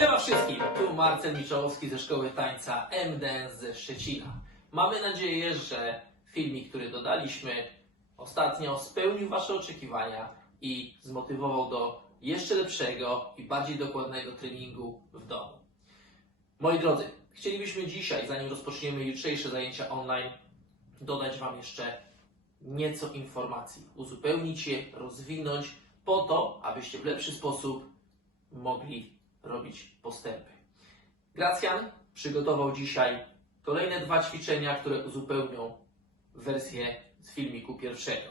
Siema wszystkim, tu Marcel Miczołowski ze Szkoły Tańca MDN ze Szczecina. Mamy nadzieję, że filmik, który dodaliśmy ostatnio spełnił Wasze oczekiwania i zmotywował do jeszcze lepszego i bardziej dokładnego treningu w domu. Moi drodzy, chcielibyśmy dzisiaj, zanim rozpoczniemy jutrzejsze zajęcia online, dodać Wam jeszcze nieco informacji, uzupełnić je, rozwinąć po to, abyście w lepszy sposób mogli robić postępy. Gracjan przygotował dzisiaj kolejne dwa ćwiczenia, które uzupełnią wersję z filmiku pierwszego.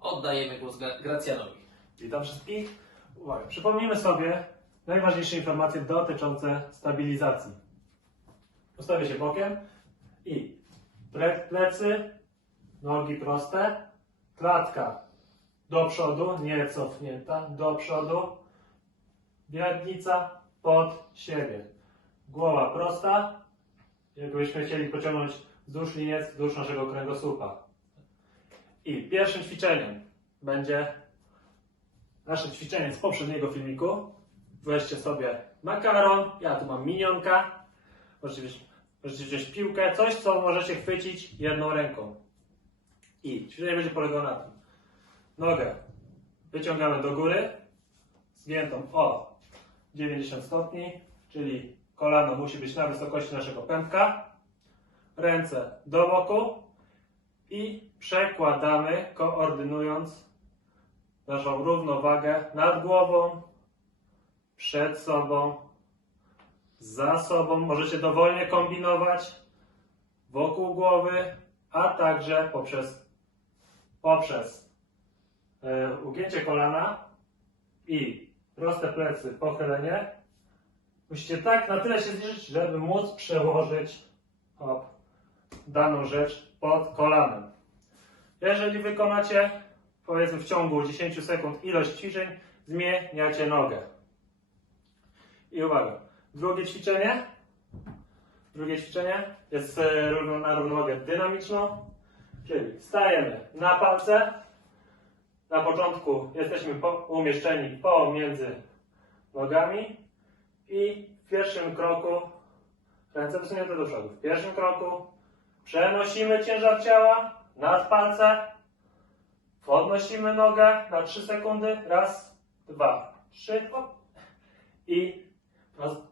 Oddajemy głos Gra- Gracjanowi. Witam wszystkich. Uwaga, przypomnijmy sobie najważniejsze informacje dotyczące stabilizacji. Ustawię się bokiem i ple- plecy, nogi proste, klatka do przodu, nie cofnięta, do przodu, miednica pod siebie. Głowa prosta, jakbyśmy chcieli pociągnąć wzdłuż liniec, wzdłuż naszego kręgosłupa. I pierwszym ćwiczeniem będzie nasze ćwiczenie z poprzedniego filmiku. Weźcie sobie makaron, ja tu mam minionka. Możecie wziąć, możecie wziąć piłkę, coś co możecie chwycić jedną ręką. I ćwiczenie będzie polegało na tym. Nogę wyciągamy do góry, zgiętą o 90 stopni, czyli kolano musi być na wysokości naszego pępka. Ręce do boku i przekładamy, koordynując naszą równowagę nad głową, przed sobą, za sobą. Możecie dowolnie kombinować wokół głowy, a także poprzez, poprzez e, ugięcie kolana i proste plecy, pochylenie. Musicie tak na tyle się zbliżyć, żeby móc przełożyć hop, daną rzecz pod kolanem. Jeżeli wykonacie powiedzmy w ciągu 10 sekund ilość ćwiczeń, zmieniacie nogę. I uwaga, drugie ćwiczenie. Drugie ćwiczenie jest e, na równowagę dynamiczną, czyli stajemy na palce. Na początku jesteśmy po, umieszczeni pomiędzy nogami i w pierwszym kroku ręce wysunięte do przodu. W pierwszym kroku przenosimy ciężar ciała nad palce, podnosimy nogę na 3 sekundy, raz, dwa, trzy, hop, i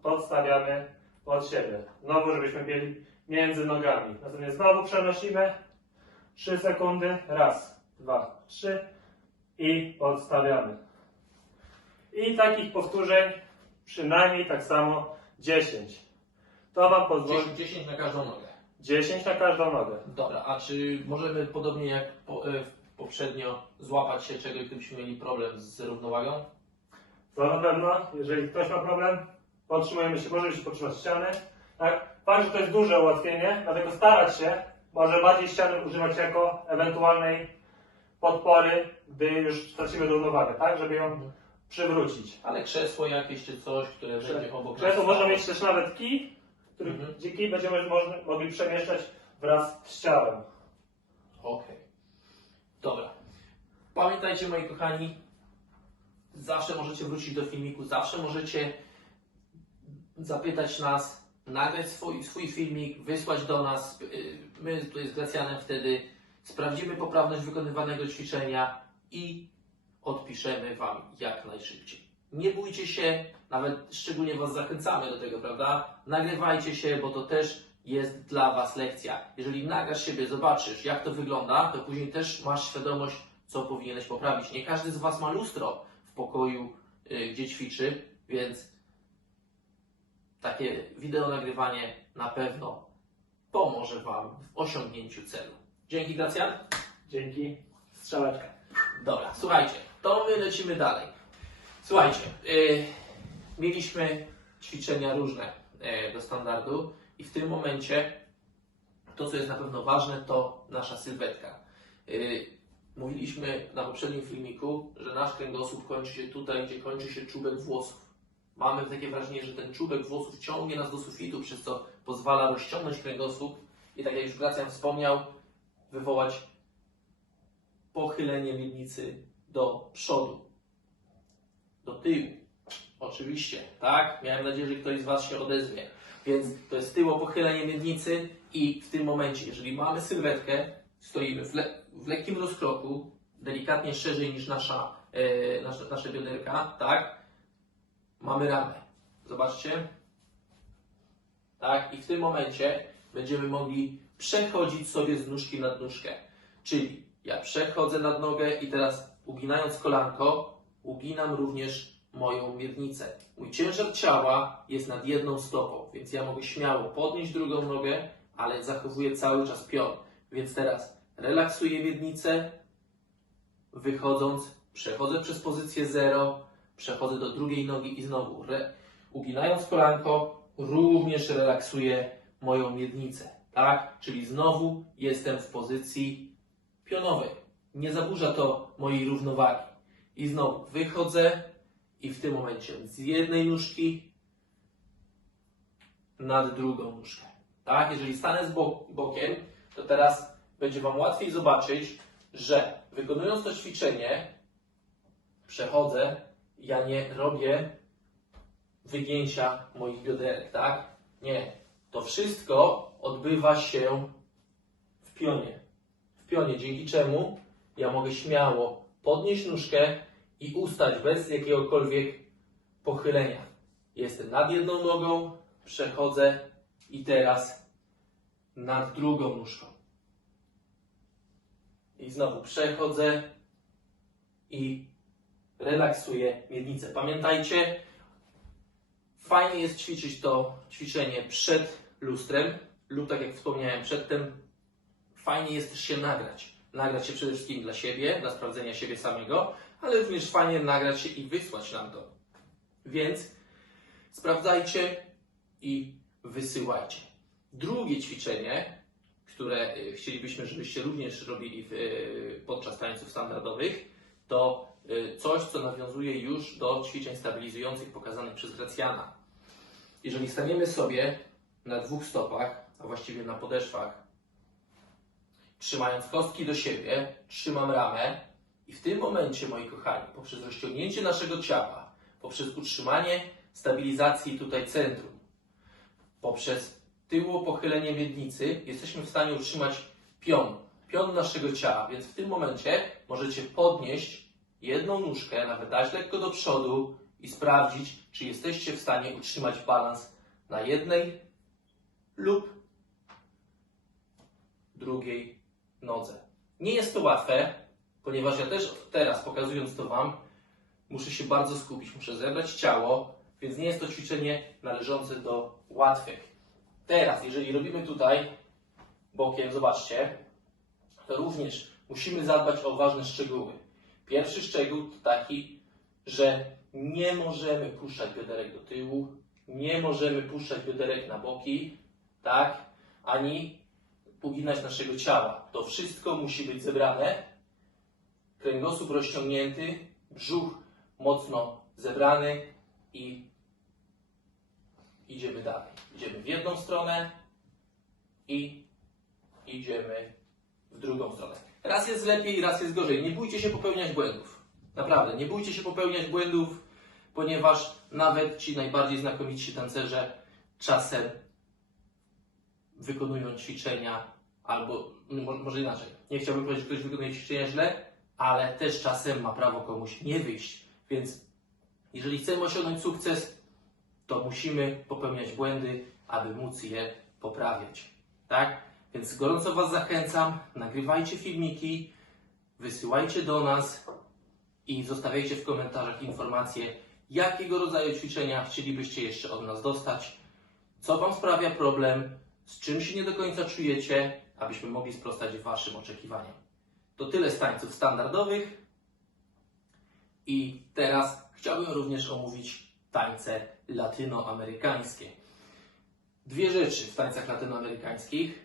podstawiamy pod siebie. Znowu, żebyśmy mieli między nogami. Następnie znowu przenosimy 3 sekundy, raz, dwa, trzy i podstawiamy. I takich powtórzeń przynajmniej tak samo 10. To Wam pozwoli 10, 10 na każdą nogę. 10 na każdą nogę. Dobra, a czy możemy podobnie jak po, e, poprzednio złapać się czegoś, gdybyśmy mieli problem z równowagą? To na pewno, jeżeli ktoś ma problem, podtrzymujemy się, może się podtrzymać ściany. Tak? Fakt, że to jest duże ułatwienie, dlatego starać się, może bardziej ściany używać jako ewentualnej podpory, gdy już stracimy równowagę, tak? Żeby ją przywrócić. Ale krzesło jakieś czy coś, które będzie obok Krzesło nas można stało. mieć też nawet kij, który, Mhm. gdzie kij będziemy można, mogli przemieszczać wraz z ciałem. Okej. Dobra. Pamiętajcie, moi kochani, zawsze możecie wrócić do filmiku, zawsze możecie zapytać nas, nagrać swój, swój filmik, wysłać do nas. Yy, My tutaj z Gracjanem wtedy sprawdzimy poprawność wykonywanego ćwiczenia i odpiszemy Wam jak najszybciej. Nie bójcie się, nawet szczególnie Was zachęcamy do tego, prawda? Nagrywajcie się, bo to też jest dla Was lekcja. Jeżeli nagrasz siebie, zobaczysz jak to wygląda, to później też masz świadomość, co powinieneś poprawić. Nie każdy z Was ma lustro w pokoju, y, gdzie ćwiczy, więc takie wideo nagrywanie na pewno pomoże Wam w osiągnięciu celu. Dzięki, Gracjan. Dzięki. Strzałeczka. Dobra, słuchajcie, to my lecimy dalej. Słuchajcie, y, mieliśmy ćwiczenia różne y, do standardu i w tym momencie to, co jest na pewno ważne, to nasza sylwetka. Y, mówiliśmy na poprzednim filmiku, że nasz kręgosłup kończy się tutaj, gdzie kończy się czubek włosów. Mamy takie wrażenie, że ten czubek włosów ciągnie nas do sufitu, przez co pozwala rozciągnąć kręgosłup i tak jak już Gracjan wspomniał, wywołać pochylenie miednicy do przodu, do tyłu. Oczywiście, tak? Miałem nadzieję, że ktoś z Was się odezwie. Więc to jest tyło pochylenie miednicy i w tym momencie, jeżeli mamy sylwetkę, stoimy w, le- w lekkim rozkroku, delikatnie szerzej niż nasza, e, nasze, bioderka, tak? Mamy ramę. Zobaczcie. Tak? I w tym momencie będziemy mogli przechodzić sobie z nóżki nad nóżkę. Czyli ja przechodzę nad nogę i teraz uginając kolanko, uginam również moją miednicę. Mój ciężar ciała jest nad jedną stopą, więc ja mogę śmiało podnieść drugą nogę, ale zachowuję cały czas pion. Więc teraz relaksuję miednicę, wychodząc, przechodzę przez pozycję 0, przechodzę do drugiej nogi i znowu re, uginając kolanko, również relaksuję moją miednicę. Tak? Czyli znowu jestem w pozycji pionowej. Nie zaburza to mojej równowagi. I znowu wychodzę i w tym momencie z jednej nóżki nad drugą nóżkę. Tak? Jeżeli stanę z bo- bokiem, to teraz będzie Wam łatwiej zobaczyć, że wykonując to ćwiczenie, przechodzę, ja nie robię wygięcia moich bioderek, tak? Nie. To wszystko odbywa się w pionie. Pionie, dzięki czemu ja mogę śmiało podnieść nóżkę i ustać bez jakiegokolwiek pochylenia. Jestem nad jedną nogą, przechodzę i teraz nad drugą nóżką. I znowu przechodzę i relaksuję miednicę. Pamiętajcie, fajnie jest ćwiczyć to ćwiczenie przed lustrem lub tak jak wspomniałem przedtem, fajnie jest też się nagrać. Nagrać się przede wszystkim dla siebie, dla sprawdzenia siebie samego, ale również fajnie nagrać się i wysłać nam to. Więc sprawdzajcie i wysyłajcie. Drugie ćwiczenie, które y, chcielibyśmy, żebyście również robili w, y, podczas tańców standardowych, to y, coś, co nawiązuje już do ćwiczeń stabilizujących pokazanych przez Gracjana. Jeżeli staniemy sobie na dwóch stopach, a właściwie na podeszwach, trzymając kostki do siebie, trzymam ramę i w tym momencie, moi kochani, poprzez rozciągnięcie naszego ciała, poprzez utrzymanie stabilizacji tutaj centrum, poprzez tyło pochylenie miednicy, jesteśmy w stanie utrzymać pion, pion naszego ciała, więc w tym momencie możecie podnieść jedną nóżkę, nawet dać lekko do przodu i sprawdzić, czy jesteście w stanie utrzymać balans na jednej lub drugiej nodze. Nie jest to łatwe, ponieważ ja też teraz, pokazując to Wam, muszę się bardzo skupić, muszę zebrać ciało, więc nie jest to ćwiczenie należące do łatwych. Teraz, jeżeli robimy tutaj bokiem, zobaczcie, to również musimy zadbać o ważne szczegóły. Pierwszy szczegół to taki, że nie możemy puszczać bioderek do tyłu, nie możemy puszczać bioderek na boki, tak, ani uginać naszego ciała. To wszystko musi być zebrane. Kręgosłup rozciągnięty, brzuch mocno zebrany i idziemy dalej. Idziemy w jedną stronę i idziemy w drugą stronę. Raz jest lepiej, raz jest gorzej. Nie bójcie się popełniać błędów. Naprawdę, nie bójcie się popełniać błędów, ponieważ nawet ci najbardziej znakomici tancerze czasem wykonują ćwiczenia, albo no, mo- może inaczej. Nie chciałbym powiedzieć, że ktoś wykonuje ćwiczenia źle, ale też czasem ma prawo komuś nie wyjść. Więc jeżeli chcemy osiągnąć sukces, to musimy popełniać błędy, aby móc je poprawiać. Tak? Więc gorąco Was zachęcam, nagrywajcie filmiki, wysyłajcie do nas i zostawiajcie w komentarzach informacje, jakiego rodzaju ćwiczenia chcielibyście jeszcze od nas dostać, co Wam sprawia problem, z czym się nie do końca czujecie, abyśmy mogli sprostać Waszym oczekiwaniom. To tyle z tańców standardowych. I teraz chciałbym również omówić tańce latynoamerykańskie. Dwie rzeczy w tańcach latynoamerykańskich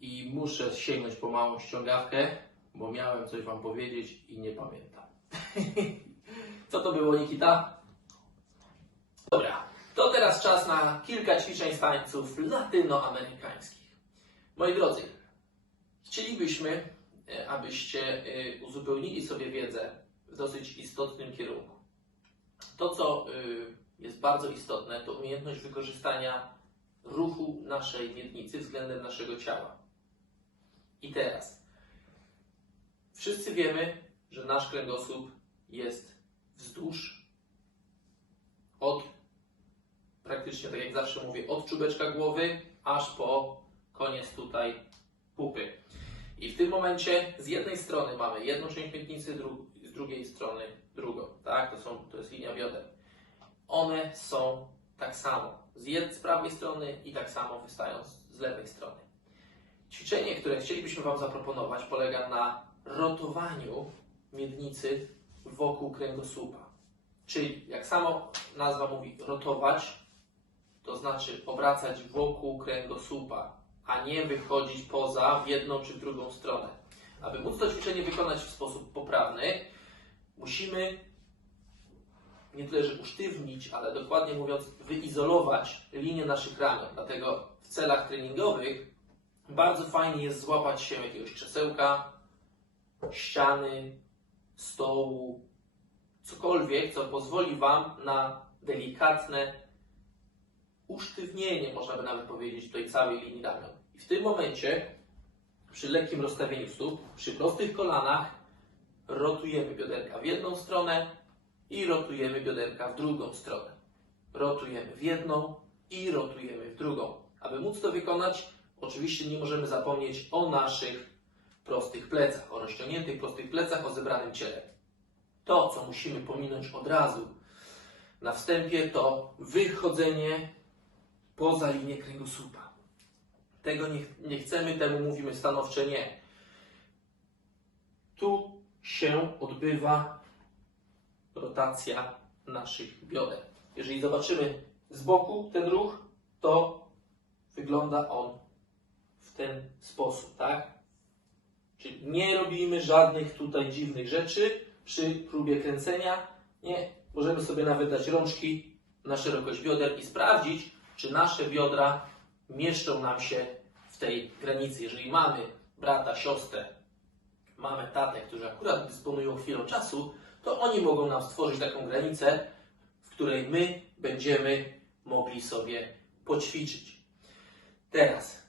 i muszę sięgnąć po małą ściągawkę, bo miałem coś Wam powiedzieć i nie pamiętam. Co to było, Nikita? Dobra, teraz czas na kilka ćwiczeń z tańców latynoamerykańskich. Moi drodzy, chcielibyśmy, e, abyście e, uzupełnili sobie wiedzę w dosyć istotnym kierunku. To, co y, jest bardzo istotne, to umiejętność wykorzystania ruchu naszej miednicy względem naszego ciała. I teraz, wszyscy wiemy, że nasz kręgosłup jest wzdłuż od, praktycznie tak jak zawsze mówię, od czubeczka głowy aż po koniec tutaj pupy. I w tym momencie z jednej strony mamy jedną część miednicy, dru- z drugiej strony drugą. Tak? To, są, to jest linia bioder. One są tak samo z, z prawej strony i tak samo wystają z, z lewej strony. Ćwiczenie, które chcielibyśmy Wam zaproponować, polega na rotowaniu miednicy wokół kręgosłupa. Czyli, jak samo nazwa mówi, rotować, to znaczy obracać wokół kręgosłupa, a nie wychodzić poza w jedną czy w drugą stronę. Aby móc to ćwiczenie wykonać w sposób poprawny, musimy nie tyle, że usztywnić, ale dokładnie mówiąc, wyizolować linię naszych ramion. Dlatego w celach treningowych bardzo fajnie jest złapać się jakiegoś krzesełka, ściany, stołu, cokolwiek, co pozwoli Wam na delikatne usztywnienie, można by nawet powiedzieć, tutaj całej linii ramion. I w tym momencie, przy lekkim rozstawieniu stóp, przy prostych kolanach, rotujemy bioderka w jedną stronę i rotujemy bioderka w drugą stronę. Rotujemy w jedną i rotujemy w drugą. Aby móc to wykonać, oczywiście nie możemy zapomnieć o naszych prostych plecach, o rozciągniętych prostych plecach, o zebranym ciele. To, co musimy pominąć od razu na wstępie, to wychodzenie poza linię kręgosłupa. Tego nie, nie chcemy, temu mówimy stanowcze nie. Tu się odbywa rotacja naszych bioder. Jeżeli zobaczymy z boku ten ruch, to wygląda on w ten sposób, tak? Czyli nie robimy żadnych tutaj dziwnych rzeczy przy próbie kręcenia. Nie, możemy sobie nawet dać rączki na szerokość bioder i sprawdzić, czy nasze biodra mieszczą nam się w tej granicy. Jeżeli mamy brata, siostrę, mamy tatę, którzy akurat dysponują chwilą czasu, to oni mogą nam stworzyć taką granicę, w której my będziemy mogli sobie poćwiczyć. Teraz,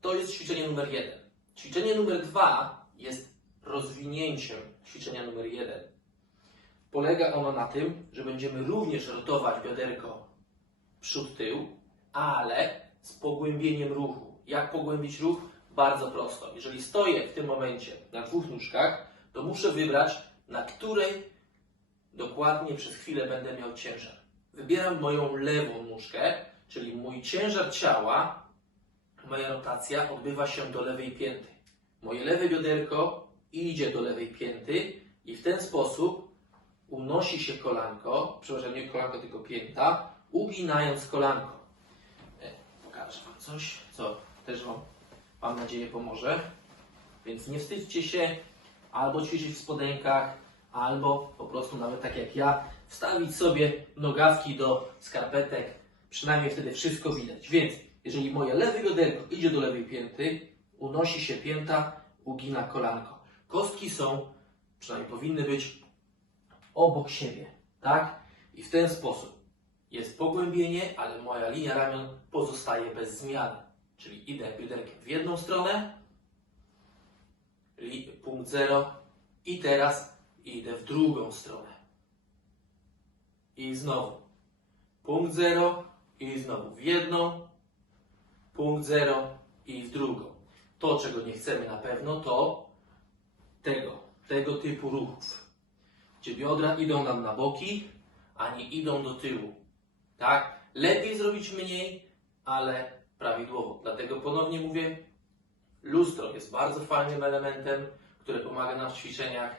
to jest ćwiczenie numer jeden. Ćwiczenie numer dwa jest rozwinięciem ćwiczenia numer jeden. Polega ono na tym, że będziemy również rotować bioderko przód-tył, ale z pogłębieniem ruchu. Jak pogłębić ruch? Bardzo prosto. Jeżeli stoję w tym momencie na dwóch nóżkach, to muszę wybrać, na której dokładnie przez chwilę będę miał ciężar. Wybieram moją lewą nóżkę, czyli mój ciężar ciała, moja rotacja odbywa się do lewej pięty. Moje lewe bioderko idzie do lewej pięty i w ten sposób unosi się kolanko, przepraszam, nie kolanko, tylko pięta, uginając kolanko. E, Pokażę Wam coś, co też Wam, mam nadzieję, pomoże. Więc nie wstydźcie się albo ćwiczyć w spodenkach, albo po prostu nawet tak jak ja, wstawić sobie nogawki do skarpetek. Przynajmniej wtedy wszystko widać. Więc jeżeli moje lewe bioderko idzie do lewej pięty, unosi się pięta, ugina kolanko. Kostki są, przynajmniej powinny być, obok siebie, tak? I w ten sposób jest pogłębienie, ale moja linia ramion pozostaje bez zmiany. Czyli idę bioderkiem w jedną stronę, punkt zero i teraz idę w drugą stronę. I znowu punkt zero i znowu w jedną, punkt zero i w drugą. To, czego nie chcemy na pewno, to tego, tego typu ruchów, gdzie biodra idą nam na boki, a nie idą do tyłu. Tak? Lepiej zrobić mniej, ale prawidłowo. Dlatego ponownie mówię, lustro jest bardzo fajnym elementem, które pomaga nam w ćwiczeniach.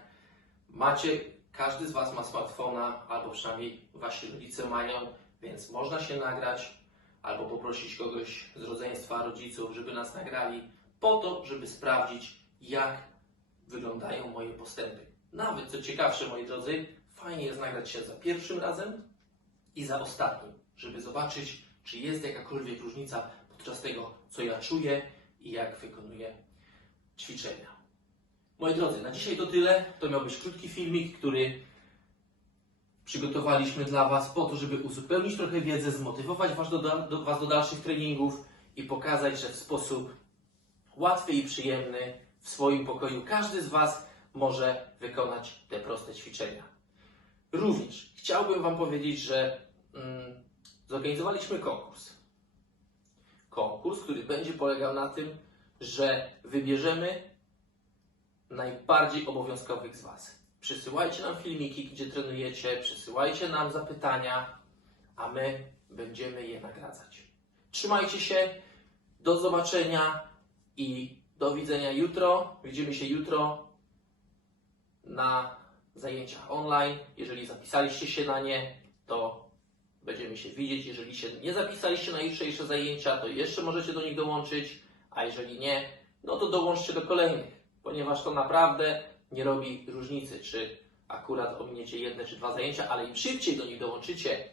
Macie, każdy z Was ma smartfona, albo przynajmniej Wasi rodzice mają, więc można się nagrać, albo poprosić kogoś z rodzeństwa, rodziców, żeby nas nagrali, po to, żeby sprawdzić, jak wyglądają moje postępy. Nawet co ciekawsze, moi drodzy, fajnie jest nagrać się za pierwszym razem i za ostatnim, żeby zobaczyć, czy jest jakakolwiek różnica podczas tego, co ja czuję i jak wykonuję ćwiczenia. Moi drodzy, na dzisiaj to tyle. To miał być krótki filmik, który przygotowaliśmy dla Was po to, żeby uzupełnić trochę wiedzy, zmotywować was do, do, Was do dalszych treningów i pokazać, że w sposób łatwy i przyjemny w swoim pokoju każdy z Was może wykonać te proste ćwiczenia. Również chciałbym Wam powiedzieć, że zorganizowaliśmy konkurs. Konkurs, który będzie polegał na tym, że wybierzemy najbardziej obowiązkowych z Was. Przysyłajcie nam filmiki, gdzie trenujecie, przysyłajcie nam zapytania, a my będziemy je nagradzać. Trzymajcie się, do zobaczenia i do widzenia jutro. Widzimy się jutro na zajęciach online. Jeżeli zapisaliście się na nie, to będziemy się widzieć. Jeżeli się nie zapisaliście na jutrzejsze zajęcia, to jeszcze możecie do nich dołączyć, a jeżeli nie, no to dołączcie do kolejnych, ponieważ to naprawdę nie robi różnicy, czy akurat ominiecie jedne czy dwa zajęcia, ale im szybciej do nich dołączycie,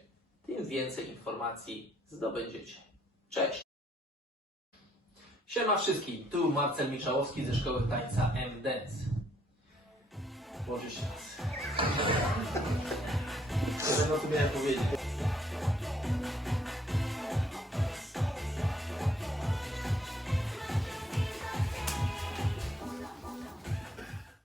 tym więcej informacji zdobędziecie. Cześć! Siema wszystkim, tu Marcel Miczałowski ze Szkoły Tańca M-Dance. Możesz raz. Nie wiem, co miałem powiedzieć.